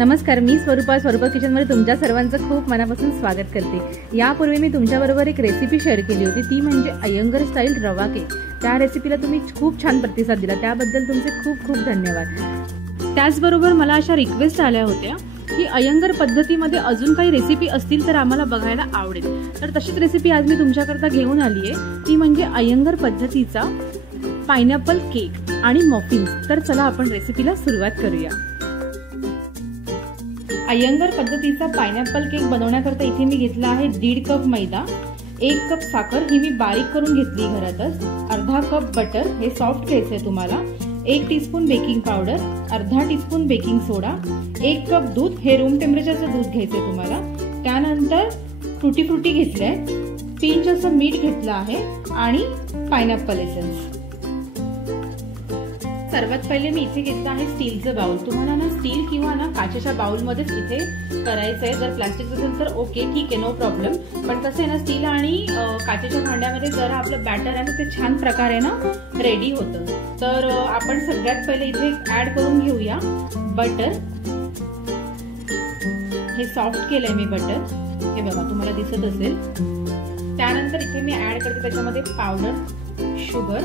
नमस्कार, मी स्वरूपा किचनमध्ये तुमच्या सर्वांचं खूप मनापासून स्वागत करते। यापूर्वी मी तुमच्याबरोबर एक रेसिपी शेअर केली होती, ती म्हणजे अय्यंगार स्टाईल रवा केक। त्या रेसिपीला तुम्ही खूप छान प्रतिसाद दिला, त्याबद्दल तुमचे खूप खूप धन्यवाद। त्याचबरोबर मला अशा रिक्वेस्ट आल्या होत्या की अय्यंगार पद्धतीमध्ये अजून काही रेसिपी असतील तर आम्हाला बघायला आवडेल। तर तशीच रेसिपी आज मी तुमच्याकरता घेऊन आली आहे, ती म्हणजे अय्यंगार पद्धतीचा पाइनएप्पल केक आणि मफिन्स। तर चला आपण रेसिपीला सुरुवात करूया। अय्यंगार पद्धतीचा पाइनएप्पल केक बनवण्याकरता इथे मी घेतला आहे 1.5 कप मैदा, 1 कप साखर ही मी बारीक करून घेतली घरातच, अर्धा कप बटर हे सॉफ्ट घ्यायचंय तुम्हाला, 1 टीस्पून बेकिंग पावडर, अर्धा टीस्पून बेकिंग सोडा, 1 कप दूध हे रूम टेम्परेचरचं दूध घ्यायचंय तुम्हाला। त्यानंतर टुटी फ्रुटी घेतलंय, पिंच असं मीठ घेतलं आहे आणि पाइनएप्पल एसेन्स। सर्वात पहिले मी इथे घेतलं आहे स्टीलचं बाउल। तुम्हाला ना स्टील किंवा ना काचेच्या बाउल मध्येच इथे करायचंय। जर प्लास्टिकचं असेल तर ओके, ठीक आहे, नो प्रॉब्लेम। पण कसं आहे ना, स्टील आणि काचेच्या भांड्यामध्ये जरा आपलं बॅटर आहे ना ते छान प्रकारे ना रेडी होतं। तर आपण सगळ्यात पहिले इथे ऍड करून घेऊया बटर। हे सॉफ्ट केलंय मी बटर, हे बघा तुम्हाला दिसत असेल। त्यानंतर इथे मी ऍड करते त्याच्यामध्ये पावडर शुगर,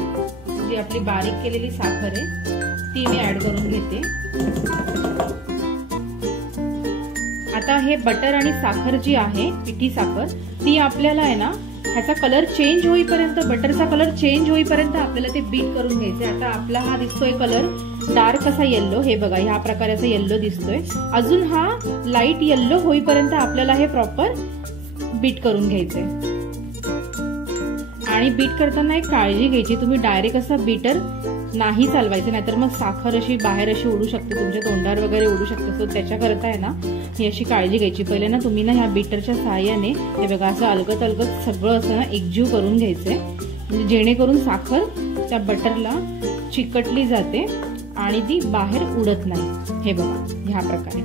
जी आपली बारीक केलेली साखर आहे ती मी ऍड करून घेते। आता हे बटर आणि साखर जी आहे, पिठी साखर, ती आपल्याला आहे ना ह्याचा कलर चेंज होईपर्यंत, बटरचा कलर चेंज होईपर्यंत आपल्याला ते बीट करून घ्यायचे। आता आपला हा दिसतोय कलर डार्क असा येल्लो, हे बघा ह्या प्रकाराचा येल्लो दिसतोय। अजून हा लाईट येल्लो होईपर्यंत आपल्याला हे प्रॉपर बीट करून घ्यायचंय। आणि बीट करताना एक काळजी घ्यायची, तुम्ही डायरेक्ट असा बीटर नाही चालवायचं, नाहीतर मग साखर अशी बाहेर अशी उडू शकते, तुमच्या तोंडावर वगैरे उडू शकते। सो त्याच्याकरता आहे ना ही अशी काळजी घ्यायची। पहिले ना तुम्ही ना ह्या बीटरच्या सहाय्याने हे बघा असं अलगत अलगत सगळं असं ना एकजीव करून घ्यायचंय, म्हणजे जेणेकरून साखर त्या बटरला चिकटली जाते आणि ती बाहेर उडत नाही। हे बघा ह्या प्रकारे,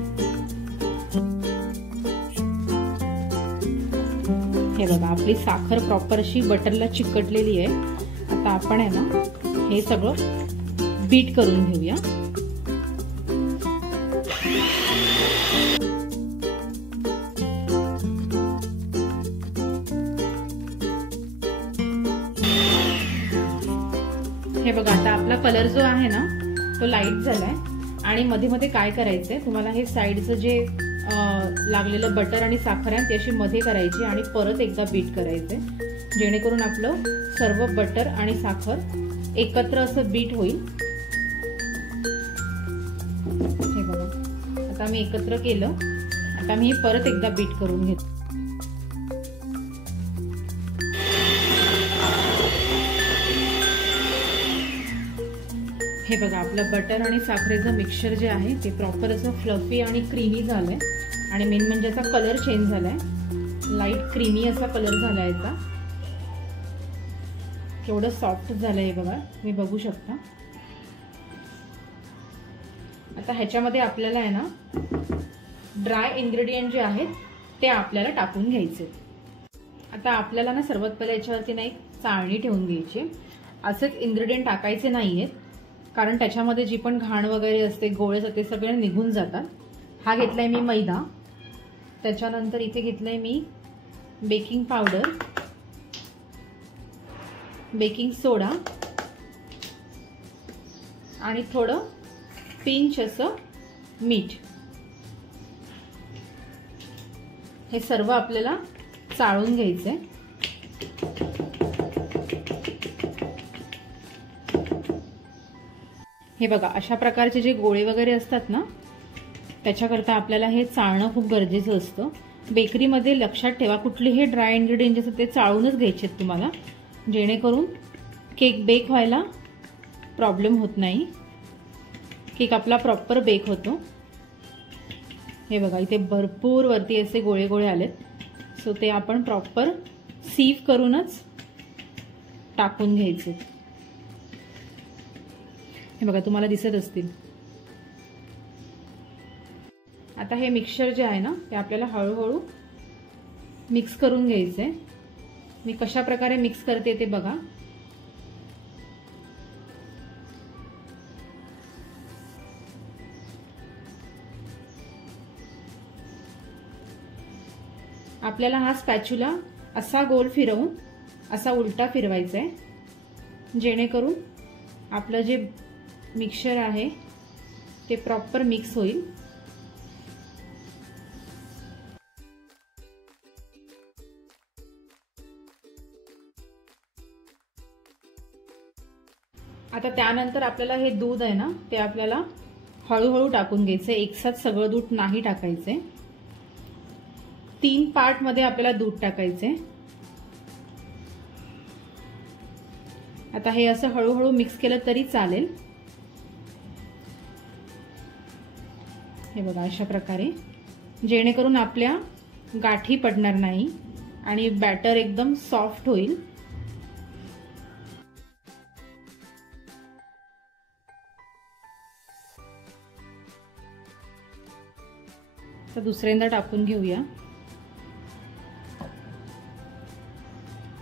हे बघा आपली साखर प्रॉपर अशी बटरला चिकटलेली आहे। आता आपण आहे ना हे सगळं बीट करून घेऊया। हे बघा आता आपला कलर जो आहे ना तो लाईट झालाय। आणि मध्ये मध्ये काय करायचंय तुम्हाला, हे साईडचं जे लागलेलं बटर आणि साखर आहे ती अशी मध्ये करायची आणि परत एकदा बीट करायचे, जेणेकरून आपलं सर्व बटर आणि साखर एकत्र असं बीट होईल। हे बघा आता मी एकत्र केलं, आता मी हे परत एकदा बीट करून घेते। हे बघा आपलं बटर आणि साखरेचं मिक्सचर जे आहे ते प्रॉपर असं फ्लफी आणि क्रीमी झालंय। आणि मेन म्हणजे याचा कलर चेंज झालाय, लाईट क्रीमी असा कलर झालाय याचा। केवढं सॉफ्ट झालंय हे बघा, तुम्ही बघू शकता। आता ह्याच्यामध्ये आपल्याला आहे ना ड्राय इन्ग्रेडियंट जे आहेत ते आपल्याला टाकून घ्यायचे। आता आपल्याला ना सर्वात पहिले याच्यावरती ना एक चाळणी ठेवून घ्यायची। असेच इन्ग्रेडियंट टाकायचे नाहीयेत, कारण त्याच्यामध्ये जी पण घाण वगैरे असते, गोळे ते सगळे निघून जातात। हा घेतलाय मी मैदा, त्याच्यानंतर इथे घेतलंय मी बेकिंग पावडर, बेकिंग सोडा आणि थोडं पिंच असं मीठ। हे सर्व आपल्याला चाळून घ्यायचंय। हे बघा अशा प्रकारचे जे गोळे वगैरे असतात ना त्याच्याकरता आपल्याला हे चाळणं खूप गरजेचं असतं। बेकरीमध्ये लक्षात ठेवा कुठलेही ड्राय इन्ग्रेडियंट असतात ते चाळूनच घ्यायचे तुम्हाला, जेणेकरून केक बेक व्हायला प्रॉब्लेम होत नाही, केक आपला प्रॉपर बेक होतो। हे बघा इथे भरपूर वरती असे गोळे गोळे आलेत, सो ते आपण प्रॉपर सीव करूनच टाकून घ्यायचे। हे बघा तुम्हाला दिसत असतील। आता हे मिक्सचर जे आहे ना ते आपल्याला हळूहळू मिक्स करून घ्यायचंय। मी कशा प्रकारे मिक्स करते ते बघा। आपल्याला हा स्पॅच्युला असा गोल फिरवून असा उलटा फिरवायचा आहे, जेणेकरून आपलं जे मिक्सचर आहे ते प्रॉपर मिक्स होईल. आता त्यानंतर आपल्याला हे दूध आहे ना ते आपल्याला हळूहळू टाकून घ्यायचं. एकसाथ सगळं दूध नाही टाकायचंय. 3 पार्ट मध्ये आपल्याला दूध टाकायचंय. आता हे असं हळूहळू मिक्स केलं तरी चालेल. हे बघा अशा प्रकारे, जेणेकरून आपल्या गाठी पडणार नाही आणि बॅटर एकदम सॉफ्ट होईल. तर दुसऱ्यांदा टाकून घेऊया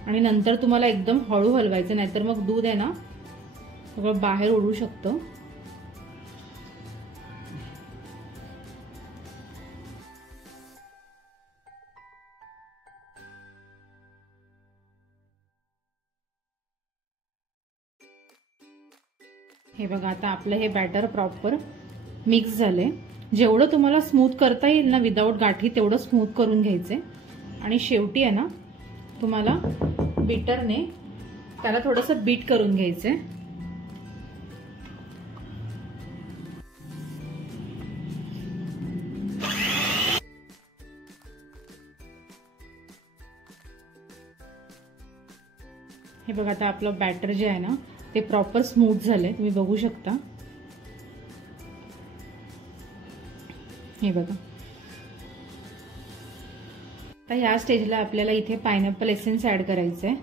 आणि नंतर तुम्हाला एकदम हळू हलवायचं, नाहीतर मग दूध आहे ना सगळं बाहेर उडू शकतं. हे बघा आता आपलं हे बॅटर प्रॉपर मिक्स झालंय. जेवढं तुम्हाला स्मूथ करता येईल ना विदाऊट गाठी तेवढं स्मूथ करून घ्यायचंय. आणि शेवटी आहे ना तुम्हाला बीटरने त्याला थोडंसं बीट करून घ्यायचंय. हे बघा आता आपलं बॅटर जे आहे ना ते प्रॉपर स्मूथ झालंय, तुम्ही बघू शकता. हे बघा आता ह्या स्टेजला आपल्याला इथे पायनॅपल एसेन्स ऍड करायचंय.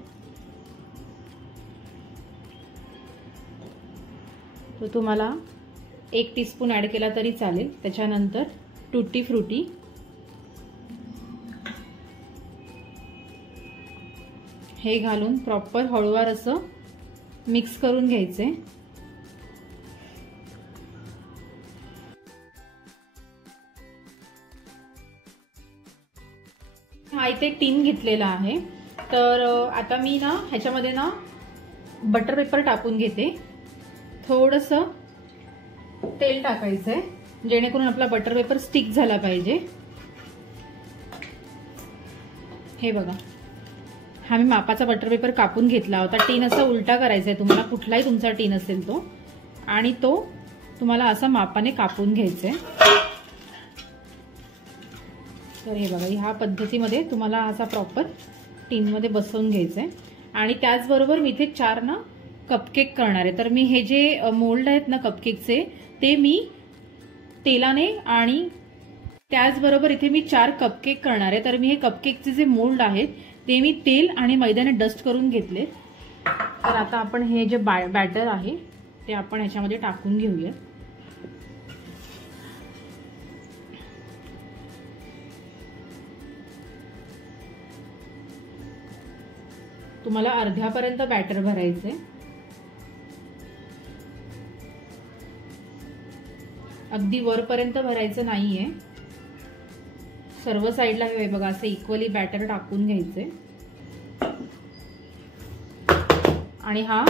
तो तुम्हाला 1 टीस्पून ऍड केला तरी चालेल. त्याच्यानंतर टुटी फ्रुटी, हे घालून प्रॉपर हळूवार असं मिक्स करून घ्यायचंय. हा इथे टीन घेतलेला आहे. तर आता मी ना ह्याच्यामध्ये ना बटर पेपर टाकून घेते. थोडंसं तेल टाकायचंय जेणेकरून आपला बटर पेपर स्टिक झाला पाहिजे. हे बघा हा मी मापाचा बटर पेपर कापून घेतला होता. टीन असा उलटा करायचा आहे तुम्हाला, कुठलाही तुमचा टीन असेल तो, आणि तो तुम्हाला असा मापाने कापून घ्यायचा आहे. तर हे बघा ह्या पद्धतीमध्ये तुम्हाला असा प्रॉपर टीनमध्ये बसवून घ्यायचा आहे. आणि त्याचबरोबर मी इथे 4 ना कपकेक करणार आहे. तर मी हे जे मोल्ड आहेत ना कपकेकचे ते मी तेलाने, आणि त्याचबरोबर इथे मी 4 कपकेक करणार आहे. तर मी हे कपकेकचे जे मोल्ड आहेत ते मी तेल आणि मैद्याने डस्ट करून घेतले. तर आता आपण हे जे बॅटर आहे ते आपण ह्याच्यामध्ये टाकून घेऊया. तुम्हाला अर्ध्यापर्यंत बॅटर भरायचंय. अगदी वरपर्यंत भरायचं नाहीये. सर्व साईडला हे बघा असं इक्वली बॅटर टाकून घ्यायचंय. आणि हा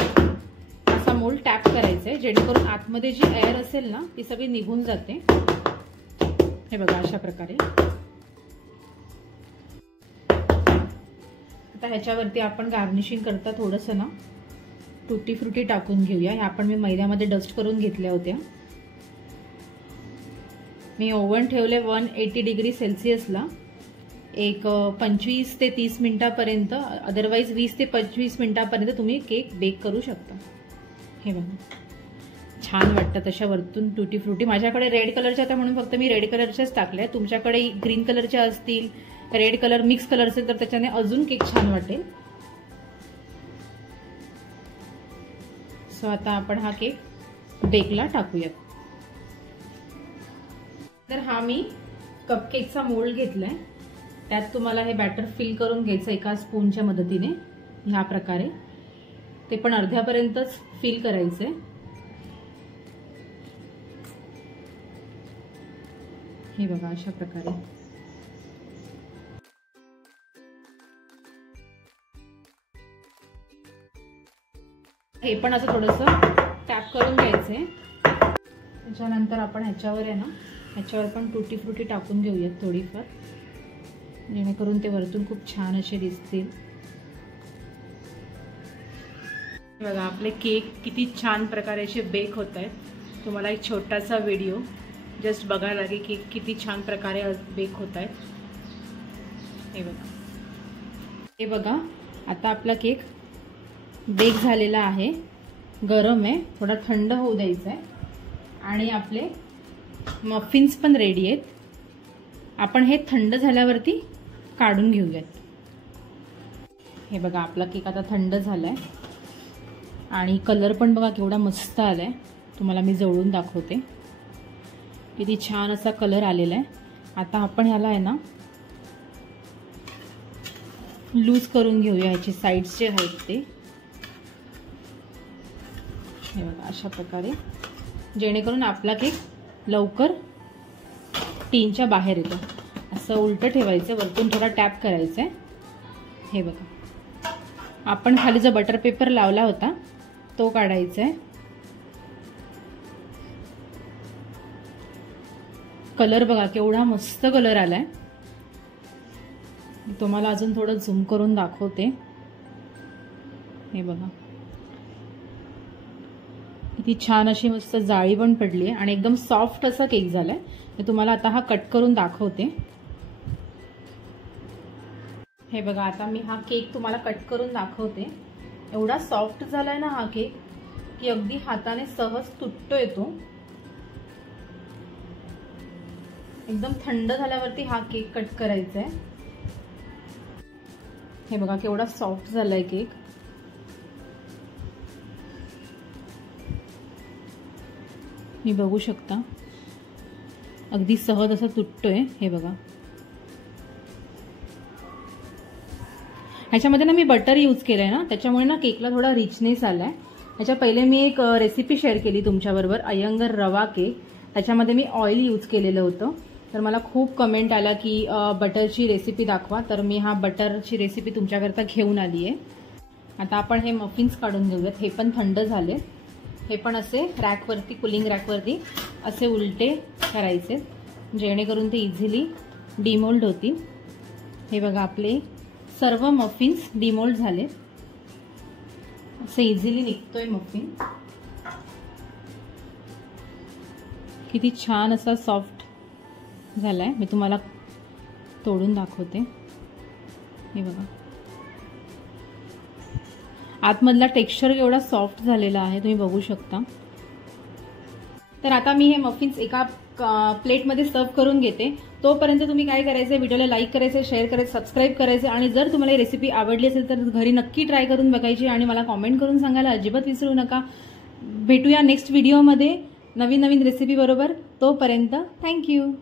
असा मोल्ड टॅप करायचा जेणेकरून आतमध्ये जी एअर असेल ना ती सगळी निघून जाते. हे बघा अशा प्रकारे. आता ह्याच्यावरती आपण गार्निशिंग करता थोडंसं ना टुटी फ्रुटी टाकून घेऊया. ह्या आपण मी मैद्यामध्ये डस्ट करून घेतल्या होत्या. मी ओव्हन ठेवले 180 डिग्री सेल्सिअसला एक 25 ते 30 मिनिटापर्यंत. अदरवाईज 20 ते 25 मिनिटापर्यंत तुम्ही केक बेक करू शकता. हे बघा छान वाटतं तशा वरतून टुटी फ्रुटी. माझ्याकडे रेड कलरच्या होत्या म्हणून फक्त मी रेड कलरच्याच टाकल्या. तुमच्याकडे ग्रीन कलरच्या असतील, रेड कलर मिक्स कलर असेल तर त्याच्याने अजून केक छान वाटेल. सो आता आपण हा केक बेकला टाकूयात. तर हा मी कपकेकचा मोल्ड घेतलाय. त्यात तुम्हाला हे बॅटर फिल करून घ्यायचं एका स्पूनच्या मदतीने ह्या प्रकारे. ते पण अर्ध्यापर्यंतच फिल करायचंय. हे बघा अशा प्रकारे. हे पण असं थोडंसं टॅप करून घ्यायचं आहे. त्याच्यानंतर आपण ह्याच्यावर आहे ना, ह्याच्यावर पण टुटी फ्रुटी टाकून घेऊयात थोडीफार, जेणेकरून ते वरतून खूप छान असे दिसतील. बघा आपले केक किती छान प्रकारे असे बेक होत आहेत. तुम्हाला एक छोटासा व्हिडिओ जस्ट बघायला लागेल की किती छान प्रकारे बेक होत आहेत. हे बघा आता आपला केक बेक झालेला आहे. गरम आहे, थोडा थंड होऊ द्यायचा आहे. आणि आपले मफिन्स पण रेडी आहेत. आपण हे थंड झाल्यावरती काढून घेऊयात. हे बघा आपला केक आता थंड झालाय आणि कलर पण बघा केवढा मस्त आलाय. तुम्हाला मी जवळून दाखवते, किती छान असा कलर आलेला आहे. आता आपण ह्याला आहे ना लूज करून घेऊया. ह्याची साइड्स जे आहेत ते हे बघा अशा प्रकारे, जेणेकरून आपला केक लवकर टीनच्या बाहेर येतो. असं उलटं ठेवायचं, वरतून थोडा टॅप करायचं आहे. हे बघा आपण खाली जो बटर पेपर लावला होता तो काढायचा आहे. कलर बघा केवढा मस्त कलर आलाय. तुम्हाला अजून थोडं झूम करून दाखवते. हे बघा किती छान अशी मस्त जाळी पण पडली आहे आणि एकदम सॉफ्ट असा केक झालाय. मी तुम्हाला आता हा कट करून दाखवते. हे बघा आता मी हा केक तुम्हाला कट करून दाखवते. एवढा सॉफ्ट झालाय ना हा केक की अगदी हाताने सहज तुटतो येतो. एकदम थंड झाल्यावरती हा केक कट करायचा आहे. हे बघा केवढा सॉफ्ट झालाय केक. मी बघू शकता अगदी सहज असा तुटतोय. हे बघा ह्याच्यामध्ये ना मी बटर यूज केलंय ना, त्याच्यामुळे ना केकला थोडा रिचनेस आलाय. ह्याच्या पहिले मी एक रेसिपी शेअर केली तुमच्याबरोबर, अय्यंगार रवा केक. त्याच्यामध्ये मी ऑइल यूज केलेलं होतं. तर मला खूप कमेंट आला की बटरची रेसिपी दाखवा. तर मी हा बटरची रेसिपी तुमच्याकरता घेऊन आली आहे. आता आपण हे मफिन्स काढून घेऊयात. हे पण थंड झाले. हे पण असे रॅकवरती, कुलिंग रॅकवरती असे उलटे करायचे, जेणेकरून ते इझिली डिमोल्ड होतील. हे बघा आपले सर्व मफिन्स डिमोल्ड झाले. असे इझिली निघतोय मफिन. किती छान असा सॉफ्ट झालाय. मी तुम्हाला तोडून दाखवते. हे बघा आतमधला टेक्स्चर एवढा सॉफ्ट झालेला आहे, तुम्ही बघू शकता. तर आता मी हे मफिन्स एका प्लेटमध्ये सर्व करून घेते. तोपर्यंत तुम्ही काय करायचं, व्हिडिओला लाईक करायचं, शेअर करायचं, सबस्क्राईब करायचं. आणि जर तुम्हाला ही रेसिपी आवडली असेल तर घरी नक्की ट्राय करून बघायची आणि मला कॉमेंट करून सांगायला अजिबात विसरू नका. भेटूया नेक्स्ट व्हिडिओमध्ये नवीन नवीन रेसिपी बरोबर. तोपर्यंत थँक्यू.